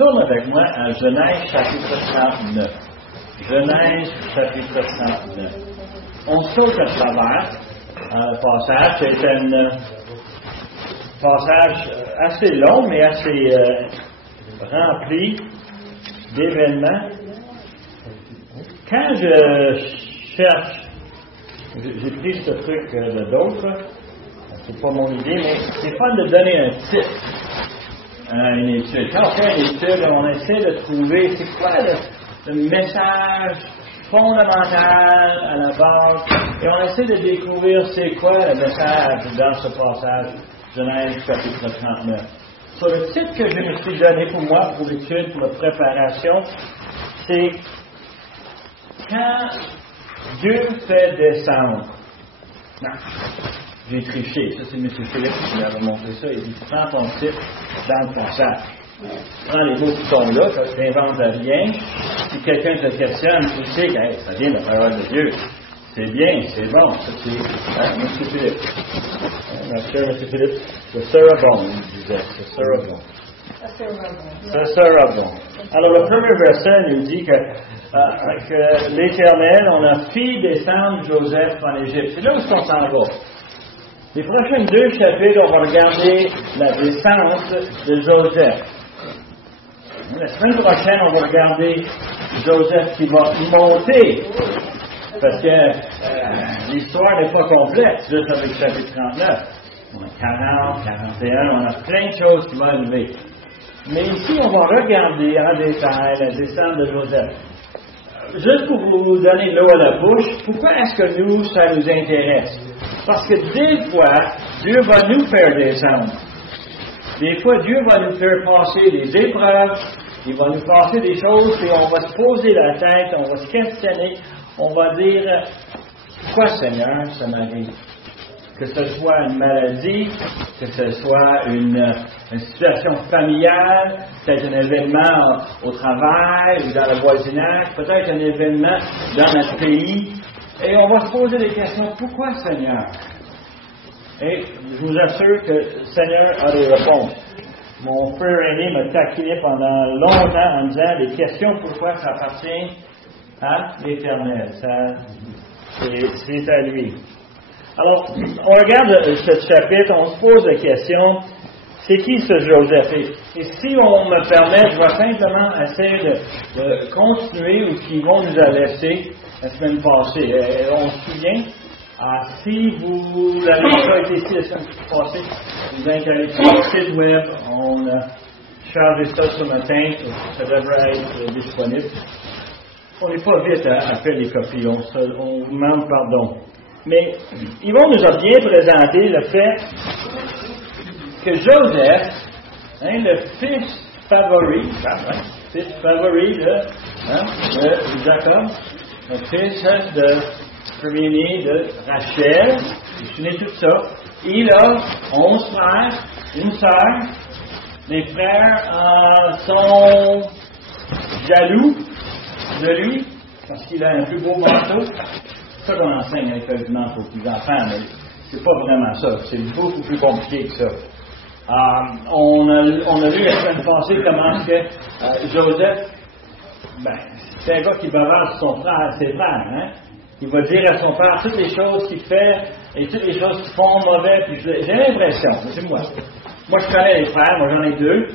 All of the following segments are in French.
Tourne avec moi à Genèse chapitre 39. Genèse chapitre 39. On saute à travers le passage. C'est un passage assez long, mais assez rempli d'événements. Quand je cherche, j'ai pris ce truc de d'autres, c'est pas mon idée, mais c'est fun de donner un titre à une étude. Quand on fait une étude, on essaie de trouver c'est quoi le message fondamental à la base, et on essaie de découvrir c'est quoi le message dans ce passage, Genèse chapitre 39. Sur le titre que je me suis donné pour moi, pour l'étude, pour la préparation, c'est quand Dieu fait descendre. Non, j'ai triché. Ça, c'est M. Philippe qui m'avait montré ça. Il dit, prends ton titre dans le passage. Prends les mots qui sont là, tu n'inventes rien. Si quelqu'un te questionne, tu sais que hey, ça vient de la parole de Dieu. C'est bien, c'est bon. Ça, c'est M. Philippe. Notre cher M. Philippe, ce sera bon, il disait. Ce sera bon. Ce sera bon. Alors, le premier verset nous dit que l'Éternel, on a fait descendre Joseph en Égypte. C'est là où on s'en va. Les prochains 2 chapitres, on va regarder la descente de Joseph. La semaine prochaine, on va regarder Joseph qui va monter. Parce que l'histoire n'est pas complète, juste avec le chapitre 39. On a 40, 41, on a plein de choses qui vont arriver. Mais ici, on va regarder en détail la descente de Joseph. Juste pour vous donner l'eau à la bouche, pourquoi est-ce que nous, ça nous intéresse? Parce que des fois, Dieu va nous faire descendre. Des fois, Dieu va nous faire passer des épreuves, il va nous passer des choses, et on va se poser la tête, on va se questionner, on va dire, pourquoi Seigneur, ça m'arrive? Que ce soit une maladie, que ce soit une situation familiale, peut-être un événement au travail ou dans le voisinage, peut-être un événement dans notre pays. Et on va se poser des questions. Pourquoi Seigneur? Et je vous assure que le Seigneur a des réponses. Mon frère aîné m'a taquiné pendant longtemps en disant des questions pourquoi ça appartient à l'Éternel. C'est à lui. Alors, on regarde ce chapitre, on se pose la question, c'est qui ce Joseph? Et si on me permet, je vais simplement essayer de continuer où ils vont nous a laissé la semaine passée. On se souvient, si vous n'avez pas été ici la semaine passée, vous intéressez sur le site web, on a chargé ça ce matin, ça devrait être disponible. On n'est pas vite à faire les copies, on vous demande pardon. Mais Yvon nous a bien présenté le fait que Joseph, le fils favori de Jacob, le fils de premier-né de Rachel, vous souvenez tout ça, il a 11 frères, une sœur, les frères sont jaloux de lui, parce qu'il a un plus beau manteau. C'est ça qu'on enseigne à l'école du manteau aux enfants, mais c'est pas vraiment ça. C'est beaucoup plus compliqué que ça. On a vu la semaine passée comment que Joseph, c'est un gars qui bavard sur ses frères, hein? Il va dire à son père toutes les choses qu'il fait et toutes les choses qui font mauvais. Puis j'ai l'impression, c'est moi. Moi, je connais les frères, moi j'en ai 2.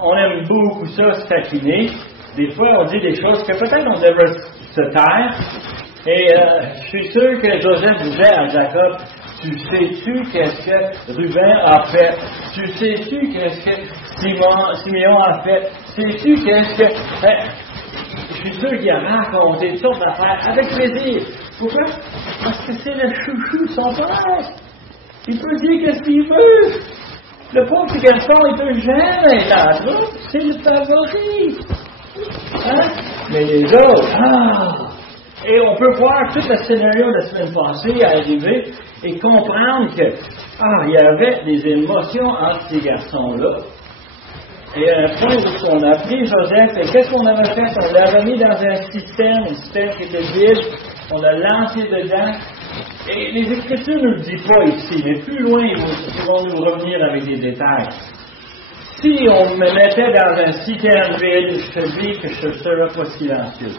On aime beaucoup ça, se taquiner. Des fois, on dit des choses que peut-être on devrait se taire. Et je suis sûr que Joseph disait à Jacob, tu sais-tu qu'est-ce que Ruben a fait? Tu sais-tu qu'est-ce que Simeon a fait? Sais-tu qu'est-ce que... je suis sûr qu'il a raconté toutes sortes d'affaires avec plaisir. Pourquoi? Parce que c'est le chouchou de son père. Il peut dire qu'est-ce qu'il veut. Le pauvre petit garçon, il peut jamais être là. C'est le favori. Hein? Mais les autres, Et on peut voir tout le scénario de la semaine passée arriver et comprendre que, il y avait des émotions entre ces garçons-là. Et à un point où on a pris Joseph, et qu'est-ce qu'on avait fait? On l'a remis dans un système qui était vide, on l'a lancé dedans. Et les Écritures ne le disent pas ici, mais plus loin, ils vont nous revenir avec des détails. Si on me mettait dans un citerne vide, je te dis que je ne serais pas silencieux.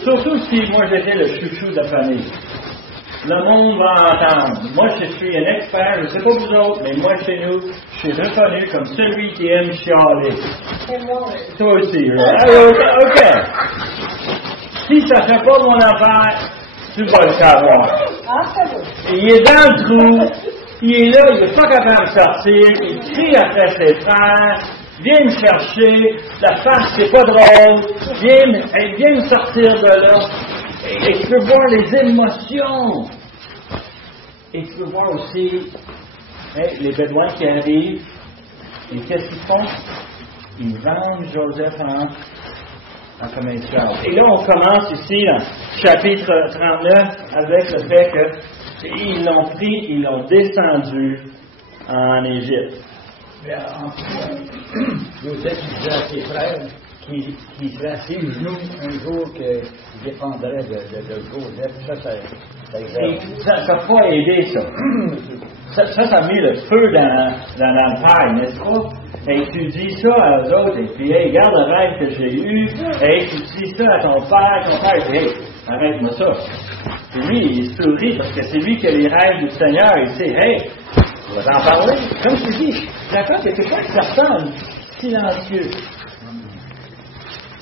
Surtout si moi j'étais le chouchou de la famille. Le monde va entendre. Moi, je suis un expert, je ne sais pas vous autres, mais moi, chez nous, je suis reconnu comme celui qui aime chialer. Et moi, Toi aussi, OK. Si ça ne fait pas mon affaire, tu vas le savoir. ah, ça va. Il est dans le trou, il est là, il n'est pas capable de sortir, il crie après ses frères, viens me chercher, la face, c'est pas drôle, viens me sortir de là. Et tu peux voir les émotions. Et tu peux voir aussi les Bédouins qui arrivent. Et qu'est-ce qu'ils font? Ils vendent Joseph en commercial. Et là, on commence ici, dans chapitre 39, avec le fait qu'ils l'ont pris, ils l'ont descendu en Égypte. En plus, Joseph disait à ses frères qu'il serait assis au genou un jour qu'il dépendrait de Joseph. Ça n'a pas aidé, ça. Ça a mis le feu dans la paille, n'est-ce pas? Et tu dis ça à eux autres, et puis, hey, regarde le rêve que j'ai eu, et tu dis ça à ton père dit, hey, arrête-moi ça. Puis lui, il sourit parce que c'est lui qui a les rêves du Seigneur, il dit, hey, on va t'en parler. Comme tu dis, d'accord, il y a quelqu'un qui ressemble silencieux.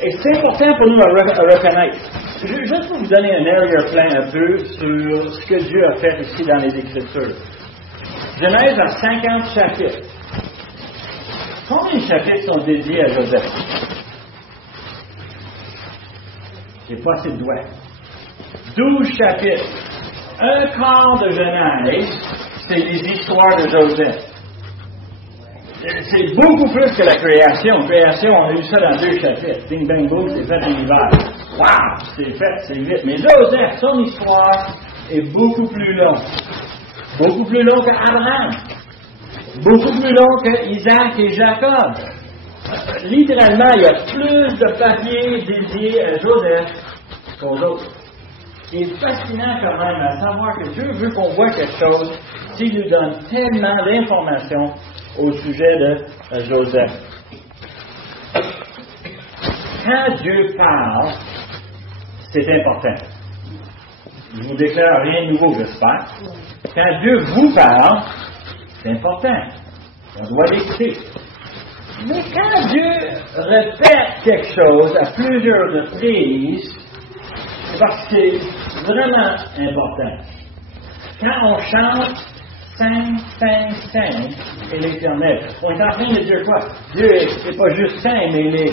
Et c'est important pour nous à reconnaître. Juste pour vous donner un arrière-plan un peu sur ce que Dieu a fait ici dans les Écritures. Genèse a 50 chapitres. Combien de chapitres sont dédiés à Joseph? J'ai pas assez de doigts. 12 chapitres. Un quart de Genèse, c'est les histoires de Joseph. C'est beaucoup plus que la création. La création, on a eu ça dans 2 chapitres. Bing, bang, boom, c'est fait en hiver. Wow! C'est fait, c'est vite. Mais Joseph, son histoire est beaucoup plus longue. Beaucoup plus long qu'Abraham. Beaucoup plus long qu'Isaac et Jacob. Littéralement, il y a plus de papier dédié à Joseph qu'aux autres. Ce qui est fascinant quand même à savoir que Dieu veut qu'on voit quelque chose s'il nous donne tellement d'informations au sujet de Joseph. Quand Dieu parle, c'est important. Je ne vous déclare rien de nouveau, j'espère. Quand Dieu vous parle, c'est important. On doit l'écouter. Mais quand Dieu répète quelque chose à plusieurs reprises, c'est parce que c'est vraiment important. Quand on chante Saint, Saint, Saint est l'Éternel, on est en train de dire quoi? Dieu n'est pas juste saint, mais il est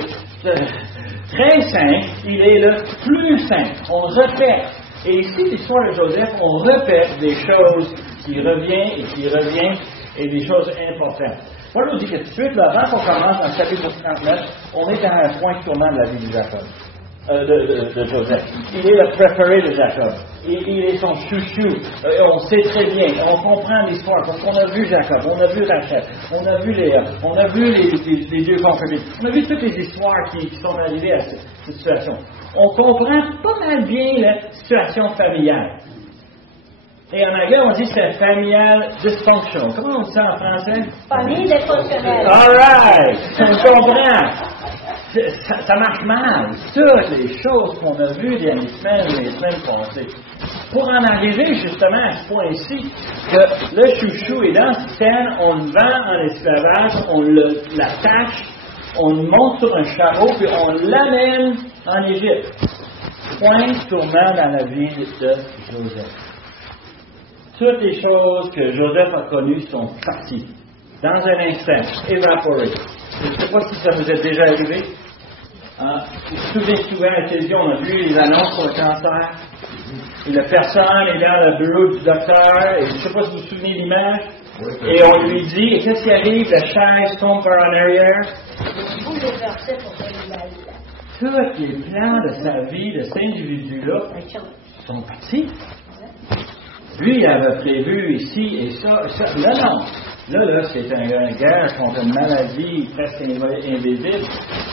très saint, il est le plus saint. On répète. Et ici, l'histoire de Joseph, on répète des choses qui reviennent et des choses importantes. Moi, je vous dis que tout de suite, là, avant qu'on commence dans le chapitre 39, on est à un point tournant de la vie de Jacob. De Joseph. Il est le préféré de Jacob. Il est son chouchou. On sait très bien. On comprend l'histoire parce qu'on a vu Jacob, on a vu Rachel, on a vu Léa, on a vu les deux concubines. On a vu toutes les histoires qui sont arrivées à cette situation. On comprend pas mal bien la situation familiale. Et en anglais, on dit que c'est familial dysfunctional. Comment on dit ça en français? Famille dysfonctionnelle. All right! On comprend. Ça marche mal. Toutes les choses qu'on a vues les semaines passées. Pour en arriver justement à ce point-ci, que le chouchou est dans le système, on le vend en esclavage, on l'attache, on le monte sur un chariot, puis on l'amène en Égypte. Point tournant dans la vie de Joseph. Toutes les choses que Joseph a connues sont parties. Dans un instant, évaporées. Je ne sais pas si ça vous est déjà arrivé. Vous vous souvenez souvent à la télévision, on a vu les annonces pour le cancer. Et la personne est dans le bureau du docteur, et je ne sais pas si vous vous souvenez de l'image. Oui, et on lui dit, et qu'est-ce qui arrive? La chaise tombe par en arrière. Tous les plans de sa vie, de cet individu-là, sont partis. Lui, il avait prévu ici et ça. Non. Là, c'est une guerre contre une maladie presque invisible,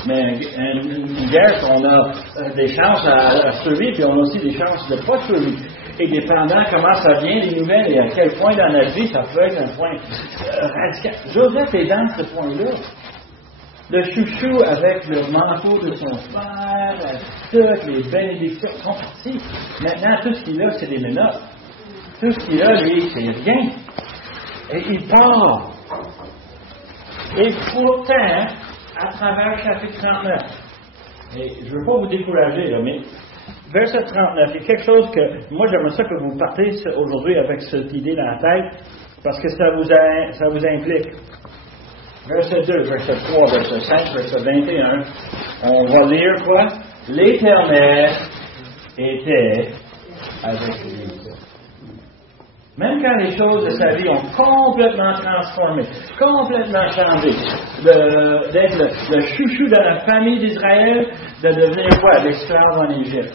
mais une guerre qu'on a des chances à survivre, puis on a aussi des chances de ne pas survivre. Et dépendant comment ça vient, les nouvelles, et à quel point dans notre vie, ça peut être un point radical. Joseph est dans ce point-là. le chouchou avec le manteau de son père, toutes les bénédictions sont parties. Maintenant, tout ce qu'il a, c'est des menottes. Tout ce qu'il a, lui, c'est rien. Et il part. Et pourtant, à travers chapitre 39, et je ne veux pas vous décourager, là, mais verset 39, il y a quelque chose que, moi j'aimerais ça que vous partez aujourd'hui avec cette idée dans la tête, parce que ça vous implique. Verset 2, verset 3, verset 5, verset 21, on va lire quoi? L'Éternel était avec lui. Même quand les choses de sa vie ont complètement transformé, complètement changé, d'être le chouchou de la famille d'Israël, de devenir quoi? L'esclave en Égypte.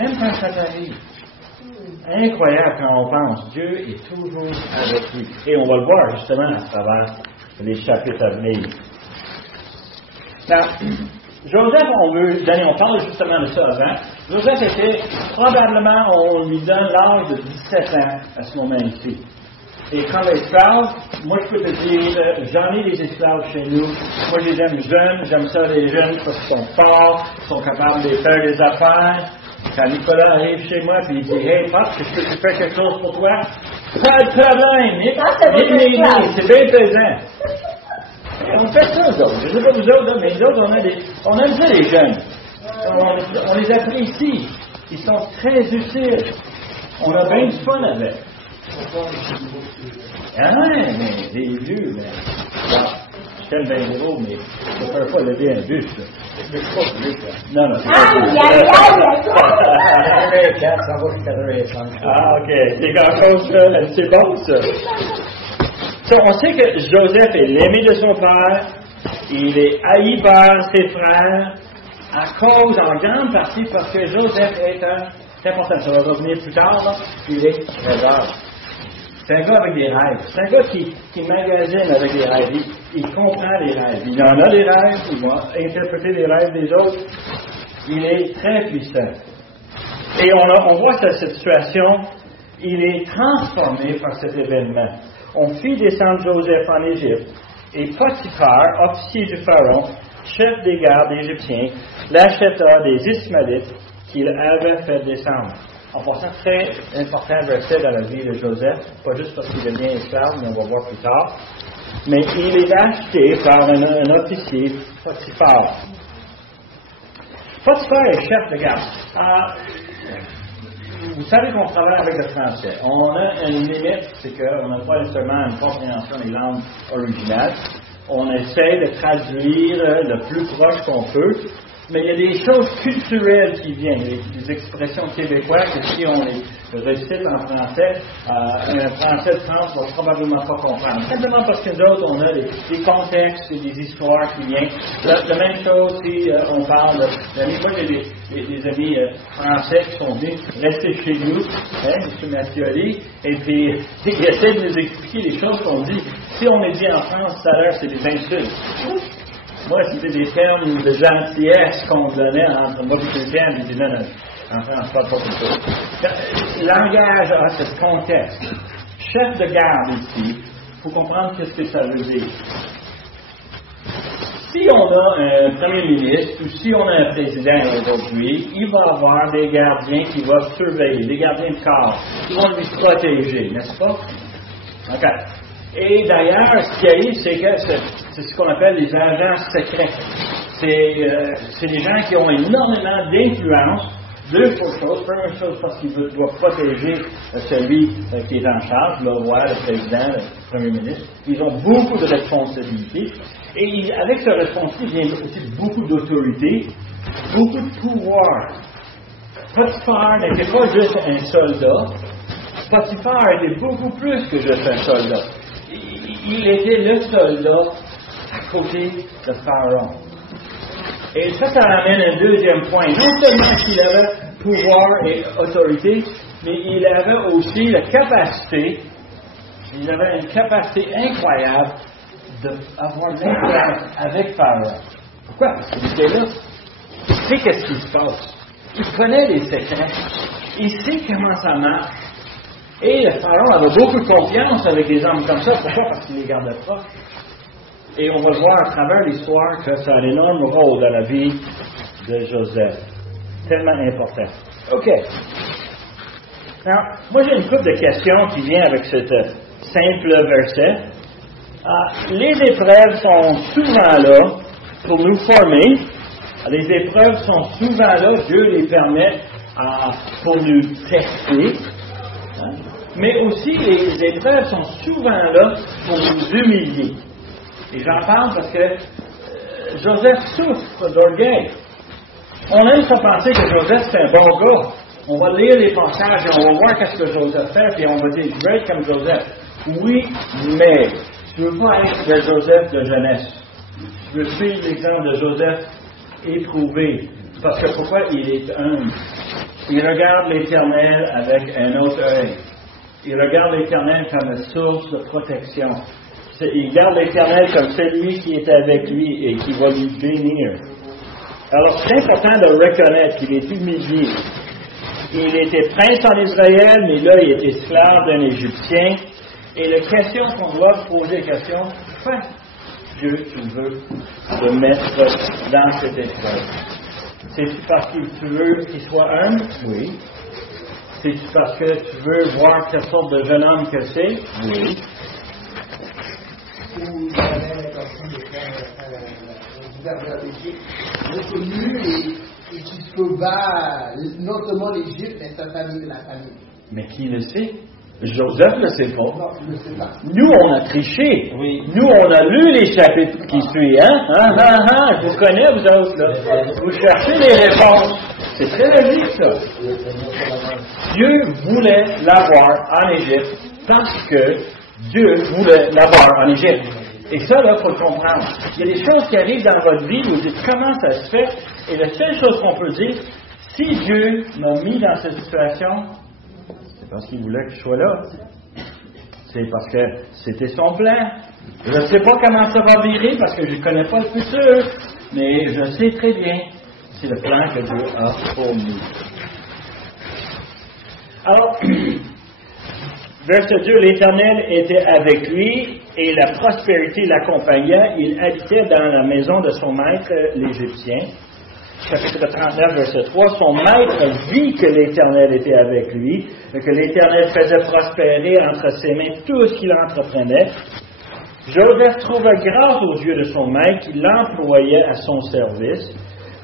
Même quand ça t'arrive. Incroyable quand on pense. Dieu est toujours avec lui. Et on va le voir justement à travers les chapitres à venir. Joseph, on parle justement de ça avant. Joseph était, probablement, on lui donne l'âge de 17 ans à ce moment-ci. Et comme esclave, moi je peux te dire, j'en ai des esclaves chez nous. Moi je les aime jeunes, j'aime ça les jeunes parce qu'ils sont forts, ils sont capables de faire des affaires. Quand Nicolas arrive chez moi et il dit, hey pop, est-ce que je peux faire quelque chose pour toi? Pas de problème, c'est bien pesant. Et on fait ça, nous autres. Je ne sais pas vous autres, mais nous autres, on aime ça, les jeunes. On les apprécie. Ils sont très utiles. On a bien du fun avec. Ah ouais, mais des vieux, mais... Bon, je t'aime bien gros, mais je ne peux pas lever un bus, là. Je ne peux pas lever, ça. Non, c'est pas ça va jusqu'à 85. Ah, OK. C'est grand-chose, c'est bon, ça. On sait que Joseph est l'aimé de son père, il est haï par ses frères, à cause, en grande partie, parce que Joseph c'est important, ça va revenir plus tard, là, il est trésor. C'est un gars avec des rêves. C'est un gars qui magasine avec des rêves. Il comprend les rêves. Il en a des rêves, il va interpréter les rêves des autres. Il est très puissant. Et on voit cette situation, il est transformé par cet événement. On fit descendre Joseph en Égypte, et Potiphar, officier du Pharaon, chef des gardes égyptiens, l'acheta des Ismaélites qu'il avait fait descendre. En passant, très important verset dans la vie de Joseph, pas juste parce qu'il devient esclave, mais on va voir plus tard, mais il est acheté par un officier, Potiphar. Potiphar est chef de garde. Vous savez qu'on travaille avec le français. On a une limite, c'est qu'on n'a pas nécessairement une compréhension des langues originales. On essaie de traduire le plus proche qu'on peut, mais il y a des choses culturelles qui viennent, des expressions québécoises que si on les récite en français, un français de France ne va probablement pas comprendre. Simplement parce que nous autres, on a des contextes et des histoires qui viennent. La même chose si on parle d'amis. Moi, j'ai des amis français qui sont venus rester chez nous, M. Mathioli, et puis ils essaient de nous expliquer les choses qu'on dit. Si on est dit en France tout à l'heure, c'est des insultes. Moi, c'était des termes de gentillesse qu'on donnait entre moi et quelqu'un, puis je dis non, en France, pas comme ça. Le langage a ce contexte. Chef de garde ici, il faut comprendre ce que ça veut dire. Si on a un premier ministre ou si on a un président aujourd'hui, il va avoir des gardiens qui vont surveiller, des gardiens de corps, qui vont lui protéger, n'est-ce pas? OK. Et d'ailleurs, ce qui arrive, c'est que c'est ce qu'on appelle les agents secrets. C'est des gens qui ont énormément d'influence. Deux choses. Première chose, parce qu'ils doivent protéger celui qui est en charge, le roi, le président, le premier ministre. Ils ont beaucoup de responsabilités. Et avec cette responsabilité vient aussi beaucoup d'autorité, beaucoup de pouvoir. Potiphar n'était pas juste un soldat. Potiphar était beaucoup plus que juste un soldat. Il était le soldat à côté de Pharaon. Et ça ramène un deuxième point. Non seulement qu'il avait pouvoir et autorité, mais il avait aussi la capacité, il avait une capacité incroyable d'avoir l'influence avec Pharaon. Pourquoi? Parce qu'il était là. Il sait qu'est-ce qui se passe. Il connaît les secrets. Il sait comment ça marche. Et le Pharaon avait beaucoup de confiance avec des hommes comme ça. Pourquoi? Parce qu'il les gardait proches. Et on va voir à travers l'histoire que ça a un énorme rôle dans la vie de Joseph. Tellement important. OK. Alors, moi j'ai une couple de questions qui viennent avec ce simple verset. Les épreuves sont souvent là pour nous former. Les épreuves sont souvent là, Dieu les permet pour nous tester. Hein? Mais aussi, les épreuves sont souvent là pour nous humilier. Et j'en parle parce que Joseph souffre d'orgueil. On aime se penser que Joseph c'est un bon gars. On va lire les passages et on va voir qu'est-ce que Joseph fait et on va dire, je veux être comme Joseph. Oui, mais tu ne veux pas être le Joseph de jeunesse. Tu veux suivre l'exemple de Joseph éprouvé. Parce que pourquoi il est humble? Il regarde l'Éternel avec un autre œil. Il regarde l'Éternel comme une source de protection. Il regarde l'Éternel comme celui qui est avec lui et qui va lui bénir. Alors c'est important de reconnaître qu'il est humilié. Il était prince en Israël, mais là il est esclave d'un Égyptien. Et la question qu'on doit se poser, la question, pourquoi Dieu tu veux te mettre dans cette épreuve? C'est-tu parce que tu veux qu'il soit humble? Oui. C'est-tu parce que tu veux voir quelle sorte de jeune homme que c'est? Oui. Où il avait l'intention de faire un gouverneur d'Égypte reconnu et qui sauva non seulement l'Égypte, mais sa famille, la famille. Mais qui le sait? Joseph ne le sait pas. Non, je ne sais pas. Nous, on a triché. Oui. Nous, on a lu les chapitres qui suivent. Je vous connais, vous autres, là. Vous cherchez les réponses. C'est très logique, ça. Dieu voulait l'avoir en Égypte parce que Dieu voulait l'avoir en Égypte. Et ça, là, il faut le comprendre. Il y a des choses qui arrivent dans votre vie, vous dites comment ça se fait. Et la seule chose qu'on peut dire, si Dieu m'a mis dans cette situation, parce qu'il voulait que je sois là. C'est parce que c'était son plan. Je ne sais pas comment ça va virer parce que je ne connais pas le futur, mais je sais très bien c'est le plan que Dieu a pour nous. Alors, verset 2, l'Éternel était avec lui et la prospérité l'accompagnait. Il habitait dans la maison de son maître, l'Égyptien. Chapitre 39, verset 3, son maître vit que l'Éternel était avec lui, et que l'Éternel faisait prospérer entre ses mains tout ce qu'il entreprenait. Joseph trouva grâce aux yeux de son maître, qui l'employait à son service,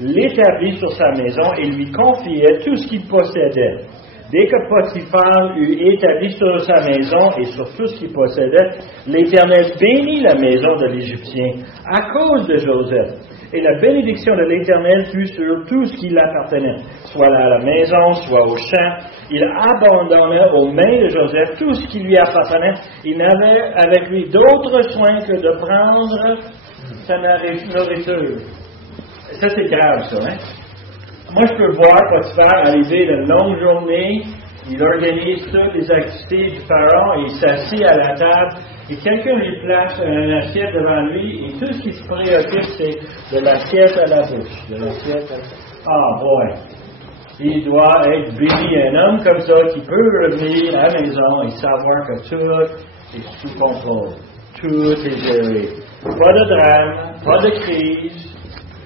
l'établit sur sa maison et lui confiait tout ce qu'il possédait. Dès que Potiphar eut établi sur sa maison et sur tout ce qu'il possédait, l'Éternel bénit la maison de l'Égyptien à cause de Joseph. Et la bénédiction de l'Éternel fut sur tout ce qui l'appartenait, soit à la maison, soit au champ. Il abandonna aux mains de Joseph tout ce qui lui appartenait. Il n'avait avec lui d'autre soin que de prendre sa nourriture. Ça, c'est grave, ça, hein? Moi, je peux voir Potiphar arriver d'une longue journée, il organise toutes les activités du pharaon et il s'assied à la table et quelqu'un lui place une assiette devant lui et tout ce qui se préoccupe, c'est de l'assiette à la bouche. De l'assiette à... Ah, boy! Il doit être béni, un homme comme ça qui peut revenir à la maison et savoir que tout est sous contrôle. Tout est géré. Pas de drame, pas de crise.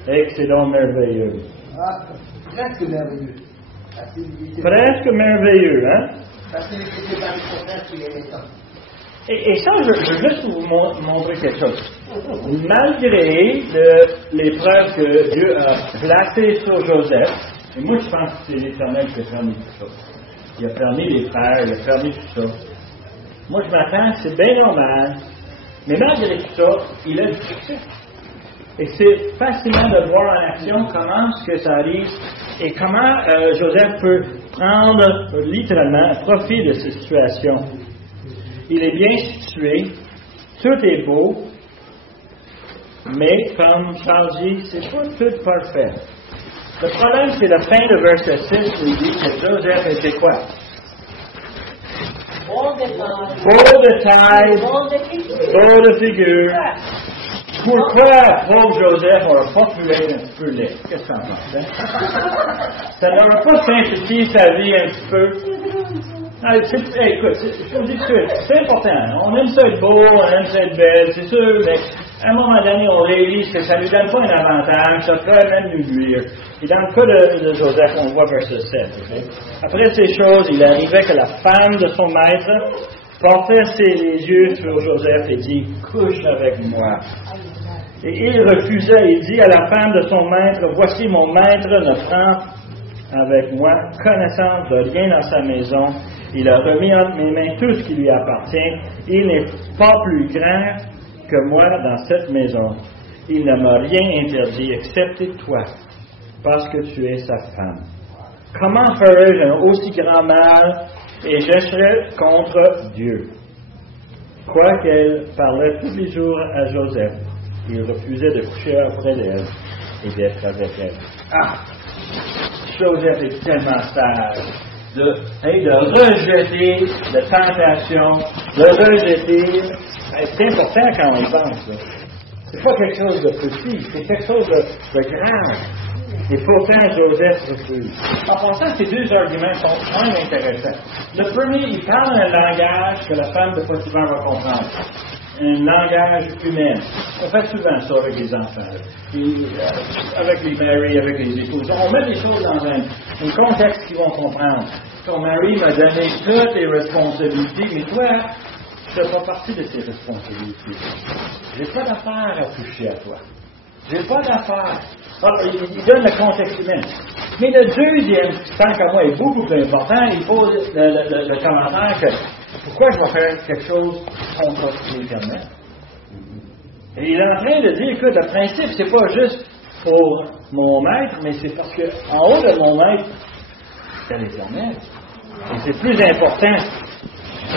Et que c'est donc merveilleux. Ah, presque merveilleux. Presque merveilleux, hein? Parce qu'il était dans le contraire qu'il aimait ça. Et ça, je veux juste vous montrer quelque chose. Malgré l'épreuve que Dieu a placée sur Joseph, et moi je pense que c'est l'Éternel qui a permis tout ça. Il a permis les frères, il a permis tout ça. Moi je m'attends que c'est bien normal, mais malgré tout ça, il a du succès. Et c'est fascinant de voir en action comment ce que ça arrive et comment Joseph peut prendre littéralement profit de cette situation. Il est bien situé, tout est beau, mais comme Charles dit, c'est pas tout parfait. Le problème, c'est la fin de verset 6 où il dit que Joseph était quoi? Beau de taille, beau de figure. Pourquoi pauvre Joseph n'aurait pas pu être un petit peu laid? Qu'est-ce que ça en pense? Hein? Ça n'aurait pas simplifié sa vie un petit peu? Écoute, je vous dis que c'est important. On aime ça être beau, on aime ça être belle, c'est sûr, mais À un moment donné, on réalise que ça ne lui donne pas un avantage, ça peut même lui nuire. Et dans le cas de Joseph, on voit verset 7. Okay? Après ces choses, il arrivait que la femme de son maître portait les yeux sur Joseph et dit, couche avec moi. Et il refusait, il dit à la femme de son maître, voici mon maître ne prend avec moi connaissance de rien dans sa maison. Il a remis entre mes mains tout ce qui lui appartient. Il n'est pas plus grand que moi dans cette maison. Il ne m'a rien interdit, excepté toi, parce que tu es sa femme. Comment ferais-je un aussi grand mal et je serais contre Dieu? Quoiqu'elle parlait tous les jours à Joseph, il refusait de coucher auprès d'elle et d'être avec elle. Ah! Joseph est tellement sage de rejeter la tentation, de rejeter. C'est important quand on y pense. Là. C'est pas quelque chose de petit, c'est quelque chose de grave. Et pourtant, Joseph refuse. En passant, ces deux arguments sont quand même intéressants. Le premier, il parle un langage que la femme de Potiphar va comprendre. Un langage humain. On fait souvent ça avec les enfants. Avec les maris, avec les épouses. On met les choses dans un contexte qu'ils vont comprendre. Ton mari m'a donné toutes les responsabilités, mais toi, tu ne fais pas partie de ces responsabilités. J'ai pas d'affaire à toucher à toi. J'ai pas d'affaire. Il donne le contexte humain. Mais le deuxième, tant qu'à moi, est beaucoup plus important. Il pose le commentaire que pourquoi je vais faire quelque chose contre l'Éternel? Et il est en train de dire que le principe, c'est pas juste pour mon maître, mais c'est parce qu'en haut de mon maître, c'est l'Éternel. Et c'est plus important.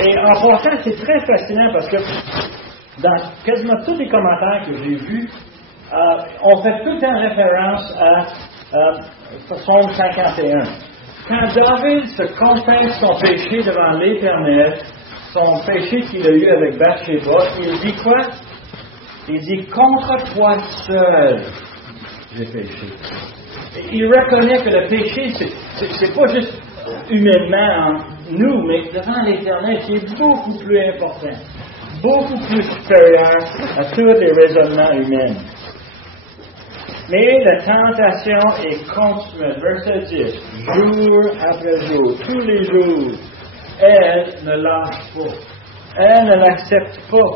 Et en passant, c'est très fascinant parce que dans quasiment tous les commentaires que j'ai vus, on fait tout le temps référence à Psaume 51. Quand David se confesse son péché devant l'Éternel, son péché qu'il a eu avec Bathsheba, il dit quoi? Il dit, contre toi seul, j'ai péché. Et il reconnaît que le péché, c'est pas juste humainement en nous, mais devant l'Éternel, qui est beaucoup plus important, beaucoup plus supérieur à tous les raisonnements humains. Mais la tentation est continuelle. Verset 10. Jour après jour, tous les jours, elle ne lâche pas. Elle ne l'accepte pas.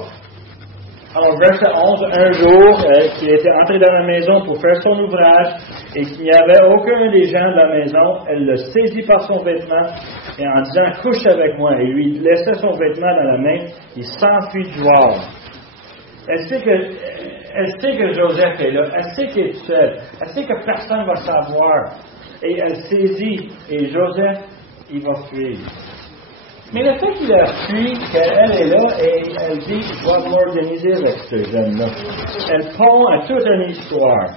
Alors, verset 11, un jour, qui était entrée dans la maison pour faire son ouvrage et qu'il n'y avait aucun des gens de la maison, elle le saisit par son vêtement et en disant « couche avec moi » et lui laissait son vêtement dans la main, il s'enfuit dehors. Elle sait que Joseph est là, elle sait qu'il est seul, elle sait que personne ne va savoir. Et elle saisit, et Joseph, il va fuir. Mais le fait qu'il a fui, qu'elle est là, et elle dit, je vais m'organiser avec ce jeune-là. Elle pond à toute une histoire.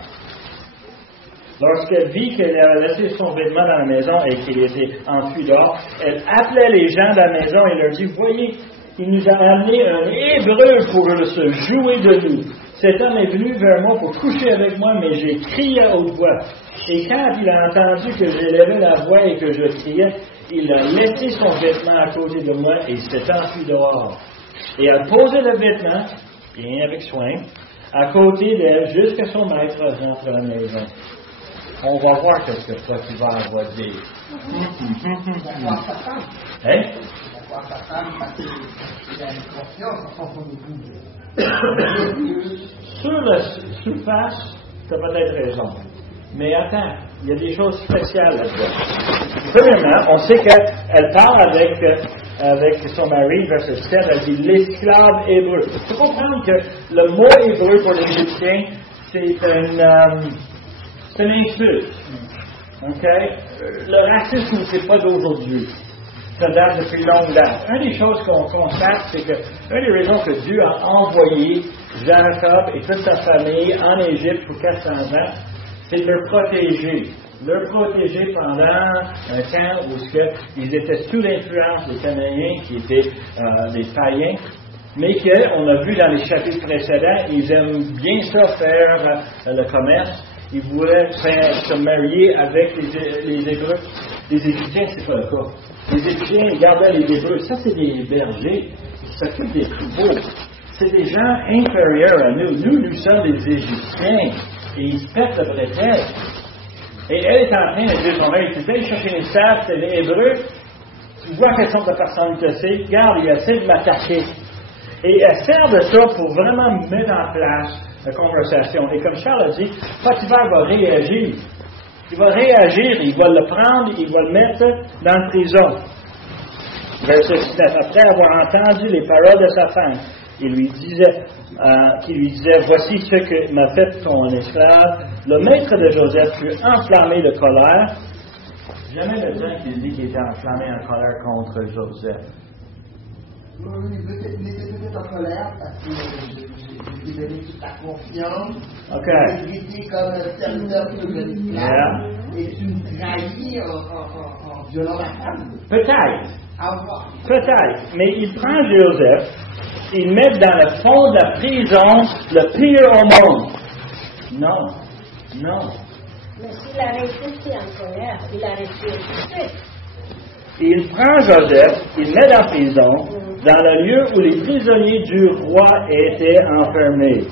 Lorsqu'elle vit qu'elle a laissé son vêtement dans la maison et qu'il était enfui dehors, elle appelait les gens de la maison et leur dit, voyez, il nous a amené un Hébreu pour se jouer de nous. Cet homme est venu vers moi pour coucher avec moi, mais j'ai crié à haute voix. Et quand il a entendu que j'élevais la voix et que je criais, il a laissé son vêtement à côté de moi et il s'est enfui dehors. Et a posé le vêtement, bien avec soin, à côté d'elle jusqu'à son maître rentre à la maison. On va voir ce que Potiphar va dire. Hein? Sa femme, parce qu'il a une confiance en son épouse. Sur la surface, tu as peut-être raison. Mais attends, il y a des choses spéciales là-dedans. Premièrement, on sait qu'elle parle avec son mari, verset 7, elle dit l'esclave hébreu. Il faut comprendre que le mot hébreu pour l'Égyptien, c'est une insulte. Okay? Le racisme, c'est pas d'aujourd'hui. Ça date depuis longue date. Une des choses qu'on constate, c'est que une des raisons que Dieu a envoyé Jacob et toute sa famille en Égypte pour 400 ans, c'est de leur protéger. Leur protéger pendant un temps où ils étaient sous l'influence des Cananéens qui étaient des païens, mais qu'on a vu dans les chapitres précédents, ils aiment bien ça faire le commerce. Ils voulaient se marier avec les Hébreux. Les Égyptiens, c'est pas le cas. Les Égyptiens gardaient les Hébreux. Ça, c'est des bergers qui s'occupent des troupeaux. c'est des gens inférieurs à nous. Nous sommes des Égyptiens. Et ils se pètent le bretelle. Et elle est en train de dire, son mari, tu vas aller chercher les sables, c'est les Hébreux. Tu vois quelle sorte de personnalité c'est. Regarde, il essaie de m'attaquer. Et elle sert de ça pour vraiment mettre en place la conversation. Et comme Charles a dit, Potiphar va réagir. Il va réagir, il va le prendre, il va le mettre dans la prison. Verset 19. Après avoir entendu les paroles de sa femme, qui lui disait, voici ce que m'a fait ton esclave. Le maître de Joseph fut enflammé de colère. Jamais le temps qu'il dit qu'il était enflammé en colère contre Joseph. Oui, il était peut-être en colère parce que je lui ai donné toute la confiance. OK. Il était comme un serviteur de l'esclave. Et tu me trahis en violant la femme. Peut-être. À voir. Peut-être. Mais il prend Joseph, il le met dans le fond de la prison, le pire au monde. Non. Non. Mais s'il avait été en colère, il aurait pu être. Il prend Joseph, il le met dans la prison, dans le lieu où les prisonniers du roi étaient enfermés.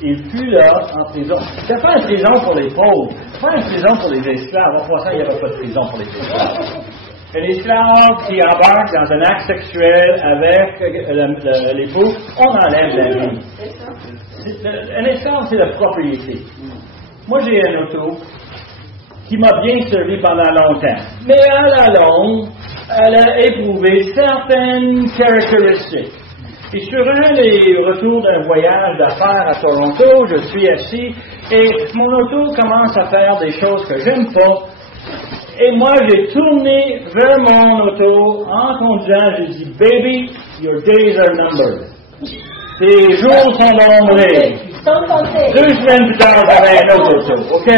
Il fut là en prison. C'est pas une prison pour les pauvres, c'est pas une prison pour les esclaves. En passant, il n'y avait pas de prison pour les esclaves. Un esclave qui embarque dans un acte sexuel avec l'époux, on enlève la vie. Un esclave, c'est la propriété. Moi, j'ai un auto qui m'a bien servi pendant longtemps. Mais à la longue, elle a éprouvé certaines caractéristiques. Et sur un des retours d'un voyage d'affaires à Toronto, je suis assis et mon auto commence à faire des choses que j'aime pas. Et moi, j'ai tourné vers mon auto en conduisant, j'ai dit, baby, your days are numbered. Tes jours sont nombreux. 2 semaines plus tard, j'avais un autre auto, OK?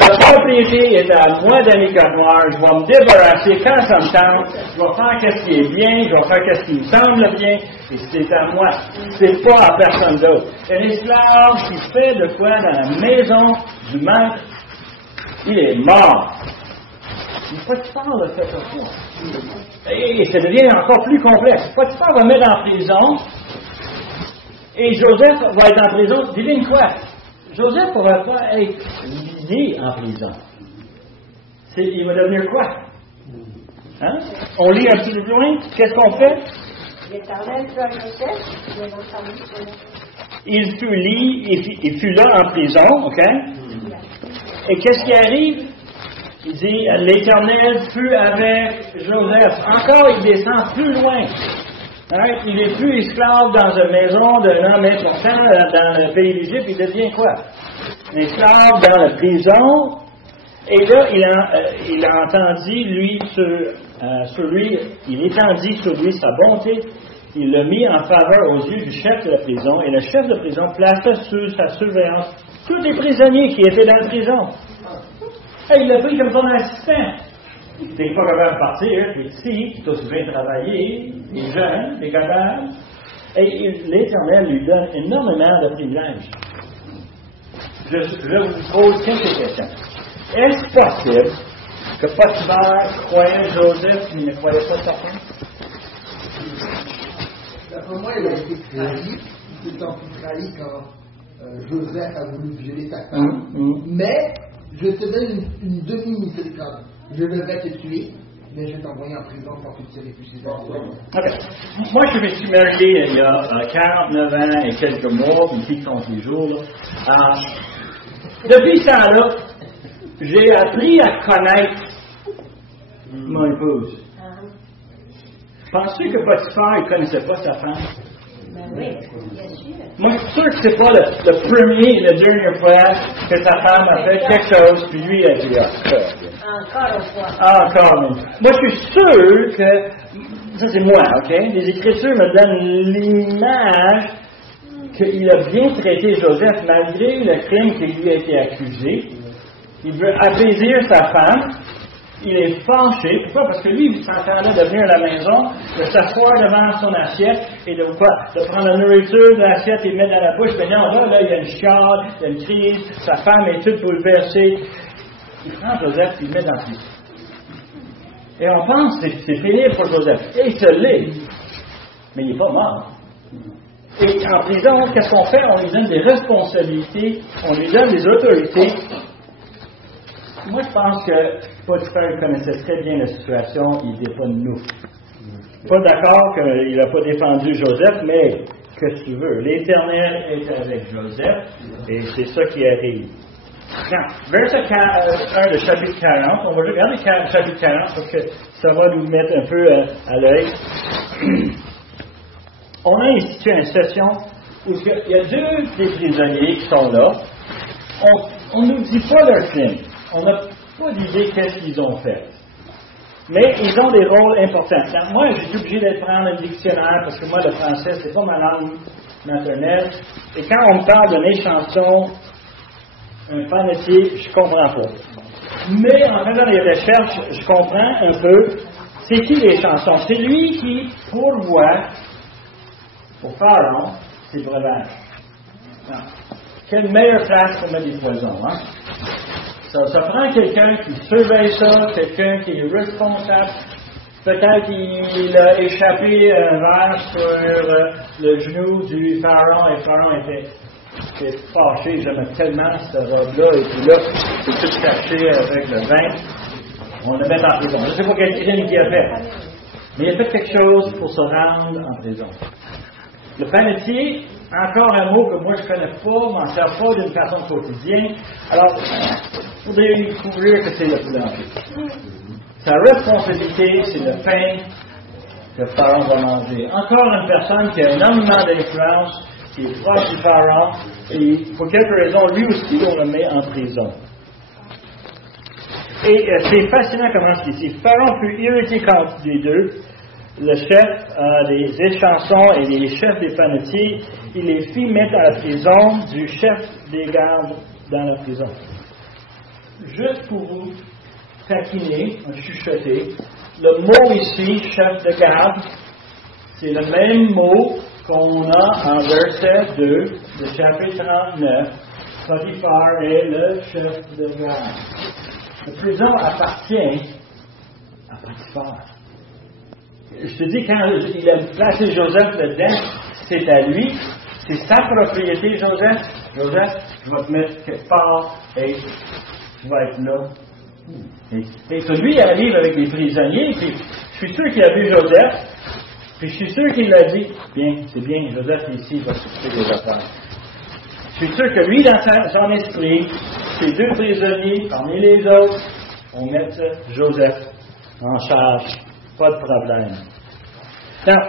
La propriété est à moi d'Annie-Carnoir. Je vais me débarrasser quand ça me tente. Je vais faire ce qui est bien. Je vais faire ce qui me semble bien. Et c'est à moi. C'est pas à personne d'autre. Un esclave qui fait de quoi dans la maison du maître, il est mort. Potiphar le fait comme ça. Et ça devient encore plus complexe. Potiphar va mettre en prison. Et Joseph va être en prison. Devine quoi? Joseph ne pourra pas être lié en prison. Il va devenir quoi? Hein? On lit un petit peu plus loin. Qu'est-ce qu'on fait? L'Éternel fut à Joseph, il a entendu son il fut là en prison, OK? Et qu'est-ce qui arrive? Il dit, l'Éternel fut avec Joseph. Encore, il descend plus loin. Right? Il n'est plus esclave dans une maison d'un homme important dans le pays d'Égypte. Il devient quoi? Un esclave dans la prison. Et là, il a entendu, sur lui, il étendit sur lui sa bonté. Il l'a mis en faveur aux yeux du chef de la prison. Et le chef de prison plaça sous sa surveillance tous les prisonniers qui étaient dans la prison. Et il l'a pris comme son assistant. Tu n'es pas capable de partir, tu es ici, tu as aussi bien travaillé, tu es jeune, tu es capable. Et l'Éternel lui donne énormément de privilèges. Je vous pose quelques questions. Est-ce possible que Potiphar croyait Joseph mais ne croyait pas certains? D'après moi, il a été trahi. Il s'est tant plus trahi quand Joseph a voulu violer sa femme. Mais je te donne une demi-miséricorde. Je devrais te tuer, mais je vais t'envoyer en prison pour que tu te réfugies. OK. Moi, je me suis marié il y a 49 ans et quelques mois, une fille compte les jours. Depuis ce temps-là, j'ai appris à connaître mon épouse. Penses-tu que Potiphar ne connaissait pas sa femme? Ben oui, bien sûr. Moi, je suis sûr que c'est pas le premier et la dernière fois que sa femme a fait quelque chose, puis lui a dit, Encore une fois. Encore une fois. Moi, je suis sûr que, ça c'est moi, OK? Les Écritures me donnent l'image qu'il a bien traité Joseph malgré le crime qui lui a été accusé. Il veut apaiser sa femme. Il est fâché. Pourquoi? Parce que lui, il s'entendait de venir à la maison, de s'asseoir devant son assiette et de prendre la nourriture de l'assiette et de mettre dans la bouche. Mais non, là, il y a une chiale, il y a une crise, sa femme est toute bouleversée. Il prend Joseph et il le met dans la vie. Et on pense que c'est pénible pour Joseph. Et il se l'est. Mais il n'est pas mort. Et en prison, qu'est-ce qu'on fait? On lui donne des responsabilités, on lui donne des autorités. Moi, je pense que Potiphar connaissait très bien la situation, il n'était pas de nous. Pas d'accord qu'il n'a pas défendu Joseph, mais que tu veux, l'Éternel est avec Joseph, et c'est ça qui arrive. Now, verset 1 de chapitre 40, on va regarder chapitre 40 parce que ça va nous mettre un peu à l'œil. On a institué une session où il y a deux des prisonniers qui sont là. On ne nous dit pas leur crime. On n'a pas d'idée qu'est-ce qu'ils ont fait. Mais ils ont des rôles importants. Donc, moi, je suis obligé de prendre un dictionnaire parce que moi, le français, c'est pas ma langue maternelle. Et quand on me parle d'une échanson, un panetier, je comprends pas. Mais en faisant des recherches, je comprends un peu c'est qui les chansons. C'est lui qui pourvoit au pharaon ses breuvages. Quelle meilleure place pour mettre des poisons, hein? Ça prend quelqu'un qui surveille ça, quelqu'un qui est responsable. Peut-être qu'il a échappé un verre sur le genou du pharaon et le pharaon était fâché. J'aimais tellement cette robe-là et puis là, c'est tout caché avec le vin. On le met en prison. Je ne sais pas quel crime il a fait. Mais il a fait quelque chose pour se rendre en prison. Le panetier, encore un mot que moi je ne connais pas, m'en sert pas d'une façon quotidienne. Alors, il faudrait découvrir que c'est le boulanger. Sa responsabilité, c'est le pain que le pharaon va manger. Encore une personne qui a énormément d'influence, qui est proche du pharaon, et pour quelque raison, lui aussi, on le met en prison. Et c'est fascinant comment c'est ici. Le pharaon fut irrité contre les deux. Le chef des échansons et les chefs des panetiers, il les fit mettre à la prison du chef des gardes dans la prison. Juste pour vous taquiner, chuchoter, le mot ici, chef de garde, c'est le même mot qu'on a en verset 2 de chapitre 39. Potiphar est le chef de garde. La prison appartient à Potiphar. Je te dis, quand il a placé Joseph là-dedans, c'est à lui, c'est sa propriété, Joseph. Joseph, je vais te mettre quelque part et tu vas être là. Et celui arrive avec des prisonniers, puis je suis sûr qu'il a vu Joseph, puis je suis sûr qu'il l'a dit, bien, c'est bien, Joseph est ici, il va s'occuper des affaires. Je suis sûr que lui, dans son esprit, ces deux prisonniers, parmi les autres, on met Joseph en charge. Pas de problème. Donc,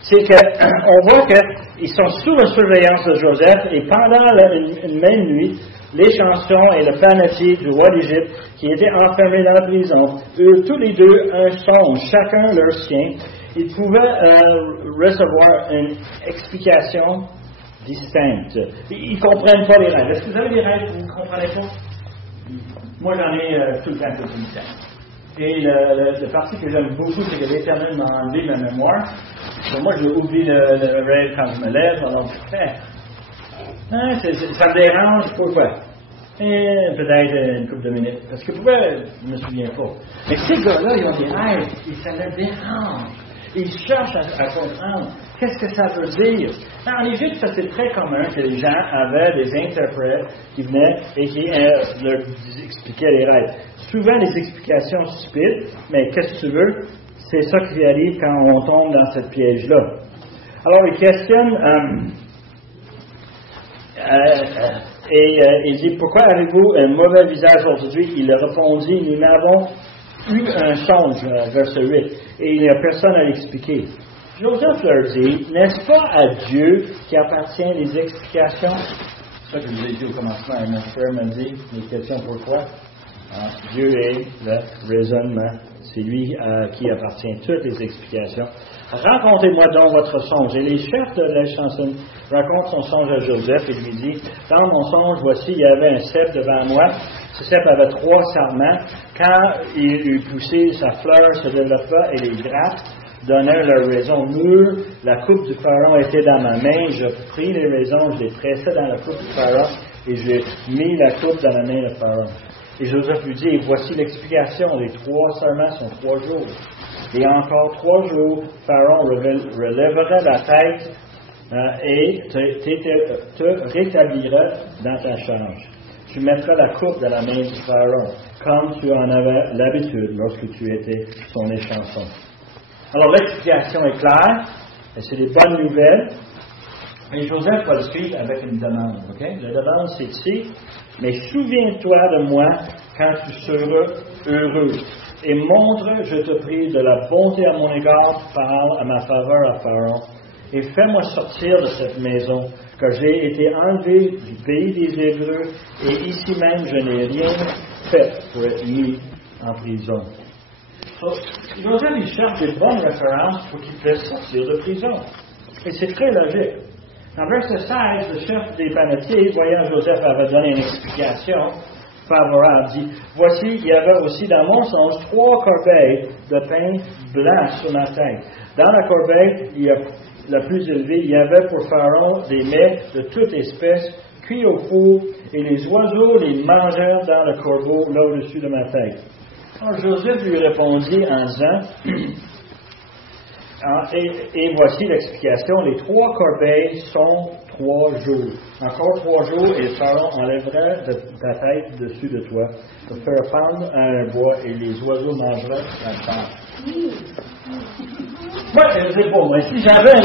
c'est qu'on voit qu'ils sont sous la surveillance de Joseph et pendant une même nuit, les chansons et le panetier du roi d'Égypte qui étaient enfermés dans la prison, eux tous les deux un songe, chacun leur sien. Ils pouvaient recevoir une explication distincte. Ils ne comprennent pas les rêves. Est-ce que vous avez des rêves que vous ne comprenez pas? Moi, j'en ai tout le temps, tout le temps. Et le parti que j'aime beaucoup, c'est que l'Éternel m'a enlevé ma mémoire. Donc moi, je oublie le rêve quand je me lève. Alors, ça me dérange. Pourquoi? Peut-être une couple de minutes. Parce que pourquoi je ne me souviens pas. Mais ces gars-là, ils ont des rêves et ça les dérange. Ils cherchent à comprendre qu'est-ce que ça veut dire. En Égypte, ça c'est très commun que les gens avaient des interprètes qui venaient et qui leur expliquaient les rêves. Souvent des explications stupides, mais qu'est-ce que tu veux? C'est ça qui arrive quand on tombe dans cette piège-là. Alors, il questionne il dit, pourquoi avez-vous un mauvais visage aujourd'hui? Il a répondu, nous n'avons eu un songe, verset 8, et il n'y a personne à l'expliquer. Joseph leur dit, n'est-ce pas à Dieu qui appartient les explications? C'est ça que je vous ai dit au commencement, mon frère m'a dit, les questions pourquoi? Dieu est le raisonnement, c'est lui à qui appartient toutes les explications. Racontez-moi donc votre songe. Et les chefs de la chanson racontent son songe à Joseph et lui dit, dans mon songe, voici, il y avait un cep devant moi. Ce cep avait 3 sarments. Quand il eut poussé, sa fleur se développa et les grappes donnèrent leur raison mûre. La coupe du pharaon était dans ma main. Je pris les raisons, je les pressai dans la coupe du pharaon et j'ai mis la coupe dans la main du pharaon. Et Joseph lui dit, et voici l'explication, les 3 sarments sont 3 jours. Et encore 3 jours, Pharaon relèvera la tête et te rétablira dans ta charge. Tu mettras la coupe dans la main du Pharaon, comme tu en avais l'habitude lorsque tu étais son échanson. Alors l'explication est claire, et c'est des bonnes nouvelles. Et Joseph va le suivre avec une demande. Okay? La demande, c'est ici. Mais souviens-toi de moi quand tu seras heureux. Et montre, je te prie, de la bonté à mon égard, parle à ma faveur à Pharaon. Et fais-moi sortir de cette maison, car j'ai été enlevé du pays des Hébreux, et ici même je n'ai rien fait pour être mis en prison. Donc, Joseph, il cherche des bonnes références pour qu'il puisse sortir de prison. Et c'est très logique. Dans verset 16, le chef des panetiers, voyant Joseph avait donné une explication favorable, dit, voici, il y avait aussi dans mon songe 3 corbeilles de pain blanc sur ma tête. Dans la corbeille, la plus élevée, il y avait pour Pharaon des mets de toute espèce, cuits au four, et les oiseaux les mangèrent dans le corbeau là au-dessus de ma tête. Alors Joseph lui répondit en disant, et voici l'explication, les 3 corbeilles sont 3 jours. Encore 3 jours, et Pharaon enlèvera ta tête dessus de toi, te faire pendre à un bois, et les oiseaux mangeront la terre. Moi, je ne sais pas, moi, si j'avais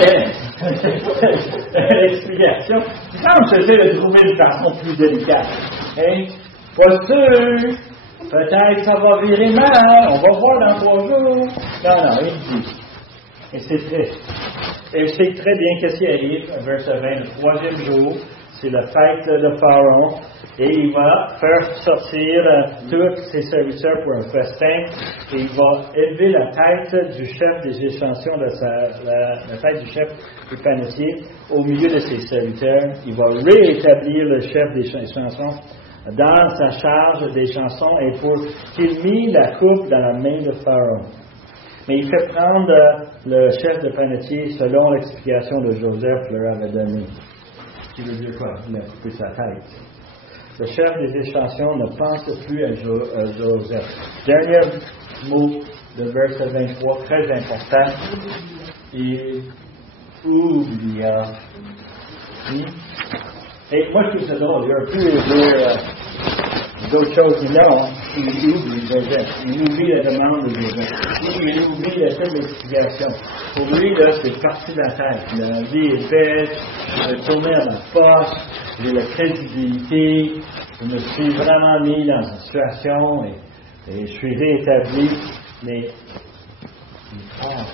l'explication, il semble que j'essaie de trouver une façon plus délicate. Hein? Pas sûr, peut-être ça va virer mal, on va voir dans 3 jours. Non, il dit. Et c'est triste. Et je sais très bien qu'est-ce qui arrive, verset 20, le 3e jour, c'est la fête de Pharaon, et il va faire sortir tous ses serviteurs pour un festin, et il va élever la tête du chef des échantillons, la tête du chef du panetier, au milieu de ses serviteurs. Il va réétablir le chef des chansons dans sa charge des chansons, et pour qu'il mette la coupe dans la main de Pharaon. Mais il fait prendre le chef de panetier selon l'explication de Joseph leur avait donnée. Ce qui veut dire quoi? Il a coupé sa tête. Le chef des échantillons ne pense plus à Joseph. Dernier mot de verset 23, très important. Il oublia. Et moi, je trouve ça drôle. Il aurait pu dire d'autres choses, mais non, il oublie Joseph. Il oublie la demande de Joseph. Il oublie la seule explication. Pour lui, là, c'est parti de la tête. La vie est belle, je vais tourner à ma force, j'ai la crédibilité, je me suis vraiment mis dans une situation et je suis réétabli, mais il passe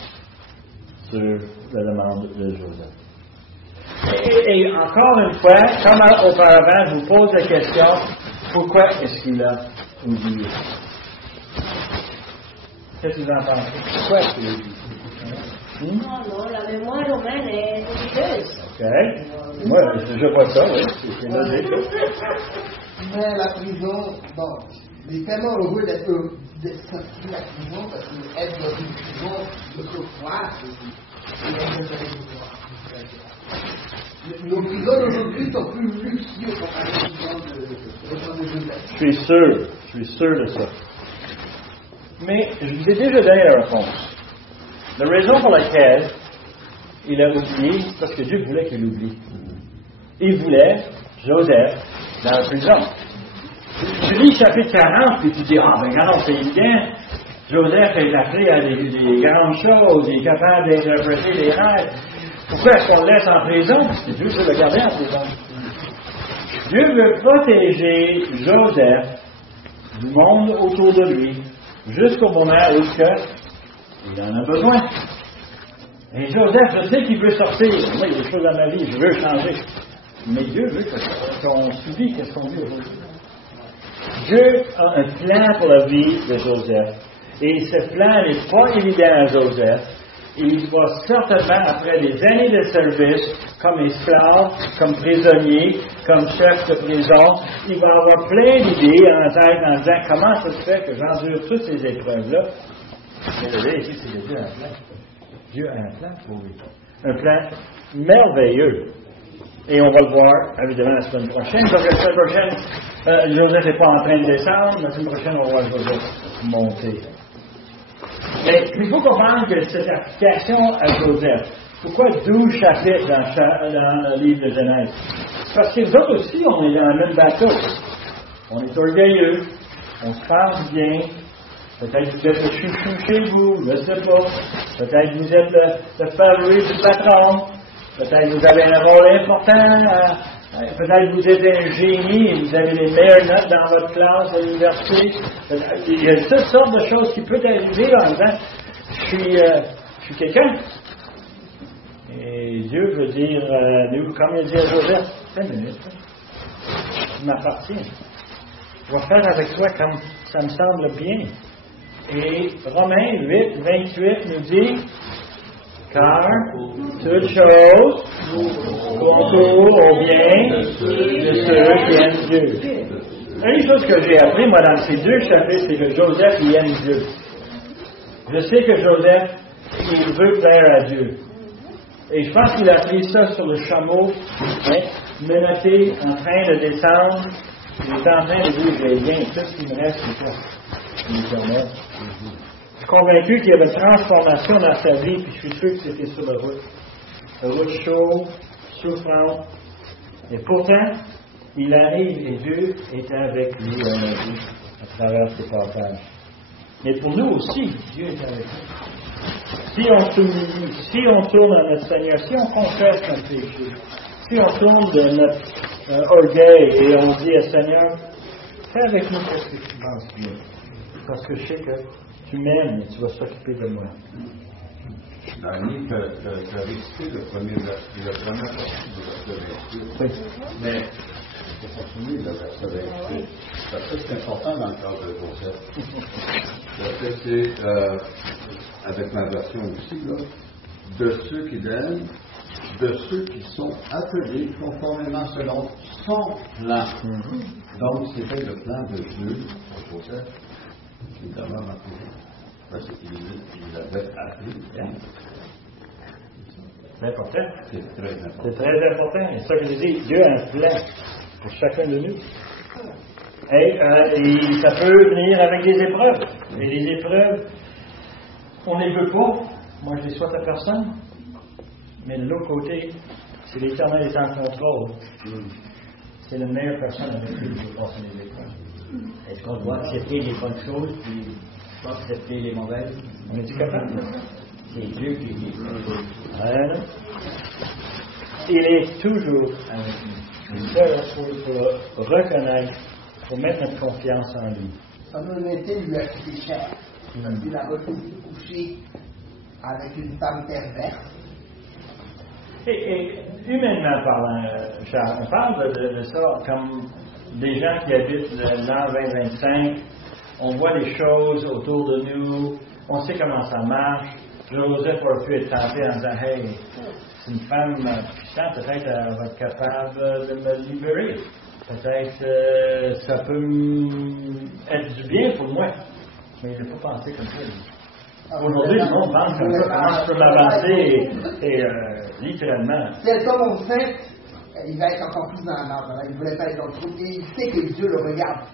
sur la demande de Joseph. Et encore une fois, comme auparavant, je vous pose la question, pourquoi est-ce qu'il a oublié? Qu'est-ce que vous en pensez? Pourquoi est-ce qu'il a oublié? Non, la mémoire romaine est religieuse. OK. Moi, je vois ça, oui. C'est logique. Mais la prison, bon, il est tellement heureux d'être sorti de la prison parce qu'être dans une prison autrefois, nos prisons d'aujourd'hui sont plus luxueuses comparé aux prisons de Joseph. Je suis sûr de ça. Mais je vous ai déjà donné la réponse. La raison pour laquelle il a oublié, c'est parce que Dieu voulait qu'il oublie. Il voulait Joseph dans la prison. Tu lis chapitre 40, puis tu dis, ben c'est évident. Joseph est appelé à des grandes choses, il est capable d'interpréter les rêves. Pourquoi est-ce qu'on le laisse en prison? Parce que Dieu veut le garder en prison. Dieu veut protéger Joseph du monde autour de lui jusqu'au moment où il en a besoin. Et Joseph, je sais qu'il veut sortir. Moi, il y a des choses dans ma vie, je veux changer. Mais Dieu veut qu'on subit qu'est-ce qu'on vit aujourd'hui. Dieu a un plan pour la vie de Joseph. Et ce plan n'est pas évident à Joseph. Il va certainement, après des années de service, comme esclave, comme prisonnier, comme chef de prison, il va avoir plein d'idées en tête en disant comment ça se fait que j'endure toutes ces épreuves-là. Mais là, ici, c'est Dieu a un plan. Dieu a un plan pour lui. Un plan merveilleux. Et on va le voir, évidemment, la semaine prochaine. Donc, la semaine prochaine, Joseph n'est pas en train de descendre. La semaine prochaine, on va voir Joseph monter. Mais il faut comprendre que cette application à Joseph, pourquoi 12 chapitres dans le livre de Genèse? Parce que nous autres aussi, on est dans le même bateau. On est orgueilleux, on se pense bien. Peut-être que vous êtes le chouchou chez vous, je ne sais pas. Peut-être que vous êtes le favori du patron. Peut-être que vous avez un rôle important. Peut-être que vous êtes un génie et vous avez les meilleures notes dans votre classe à l'université. Il y a toutes sortes de choses qui peuvent arriver en disant je suis quelqu'un. Et Dieu veut dire, comme il dit à Joseph, 5 minutes, tu m'appartiens. Je vais faire avec toi comme ça me semble bien. Et Romains 8, 28 nous dit, car toutes choses concourent au bien de ceux qui aiment Dieu. Une chose que j'ai appris, moi, dans ces 2 chapitres, c'est que Joseph, il aime Dieu. Je sais que Joseph, il veut plaire à Dieu. Et je pense qu'il a pris ça sur le chameau, menotté, en train de descendre. Il est en train de dire, j'ai bien, tout ce qui me reste, c'est ça. Je suis convaincu qu'il y avait une transformation dans sa vie, puis je suis sûr que c'était sur la route. La route chaude, souffrante. Et pourtant, il arrive et Dieu était avec lui dans la vie à travers ces passages. Mais pour nous aussi, Dieu est avec nous. Si on s'humilie, si on tourne à notre Seigneur, si on confesse notre péché, si on tourne de notre orgueil et on dit à Seigneur, fais avec nous ce que tu penses bien. Parce que je sais que tu m'aimes et tu vas s'occuper de moi. Dani, tu as récité le premier partie de verset 28. Oui. Mais il faut continuer le verset 28. Parce que c'est important dans le cadre de Joseph. Parce que c'est, avec ma version aussi, là, de ceux qui l'aiment, de ceux qui sont appelés conformément selon son plan. Donc, c'était le plan de Dieu pour Joseph, évidemment, parce qu'il avait appelé. C'est important. C'est très important. C'est très important. C'est ça que je dis. Dieu a un plan pour chacun de nous. Et ça peut venir avec des épreuves. Et les épreuves, on ne les veut pas. Moi, je les souhaite à personne. Mais de l'autre côté, c'est l'Éternel est en contrôle. C'est la meilleure personne avec qui je peux passer les épreuves. Est-ce qu'on doit accepter les bonnes choses puis pas accepter les mauvaises? On est-tu capable? C'est Dieu qui dit. Il est toujours avec nous. Ça, il faut reconnaître, il faut mettre notre confiance en lui. Son honnêteté lui a coûté cher. Parce qu'il a refusé de coucher avec une femme perverse. Et humainement parlant, Charles, on parle de ça comme des gens qui habitent l'an 2025. On voit les choses autour de nous, on sait comment ça marche. Joseph aurait pu être tenté en disant, hey, c'est une femme puissante, peut-être elle va être capable de me libérer. Peut-être ça peut être du bien pour moi. Mais il n'a pas pensé comme ça. Aujourd'hui, le monde pense comme ça. Comment je peux m'avancer littéralement. Si elle tombe enceinte, il va être encore plus dans la marge. Il ne voulait pas être dans le trou. Et il sait que Dieu le regarde.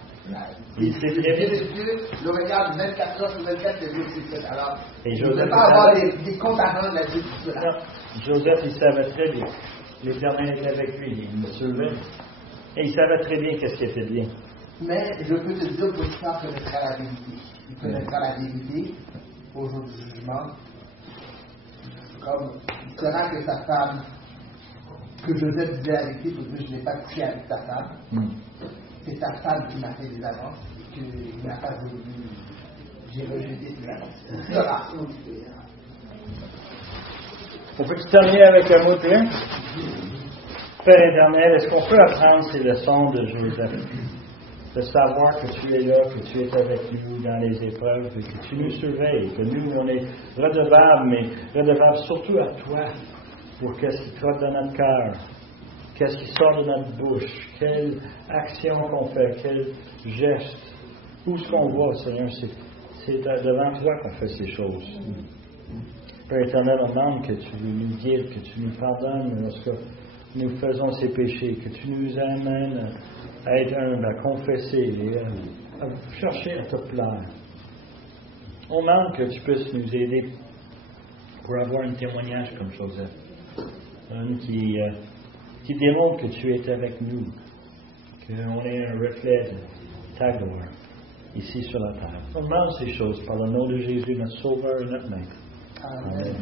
Il sait très bien. Dieu le regarde 24 heures sur 24, c'est Dieu qui fait. Alors, et il ne peut pas avoir des comptes à rendre à Dieu pour cela. Joseph, il savait très bien. L'Éternel était avec lui. Il me sauvait. Et il savait très bien qu'est-ce qui était bien. Mais je peux te dire que ça connaîtra la vérité. Il connaîtra la vérité au jour du jugement. Comme il saura que sa femme, que Joseph disait avec lui, parce que je n'ai pas couché avec ta femme. C'est ta femme qui m'a fait des avances, qu'il n'a pas voulu. J'ai rejeté ses avances. Il saura. On peut terminer avec un mot de prière? Père éternel, est-ce qu'on peut apprendre ces leçons de Joseph? De savoir que tu es là, que tu es avec nous dans les épreuves, et que tu nous surveilles, que nous, on est redevables, mais redevables surtout à toi, pour qu'est-ce qui trotte dans notre cœur, qu'est-ce qui sort de notre bouche, quelle action qu'on fait, quel geste, où est-ce qu'on va, Seigneur, c'est devant toi qu'on fait ces choses. Père éternel, on demande que tu nous guides, que tu nous pardonnes lorsque nous faisons ces péchés, que tu nous amènes à être humble, à confesser et à chercher à te plaire. On demande que tu puisses nous aider pour avoir un témoignage comme Joseph. Un qui démontre que tu es avec nous. Qu'on est un reflet de ta gloire ici sur la terre. On demande ces choses par le nom de Jésus, notre Sauveur et notre Maître. Amen.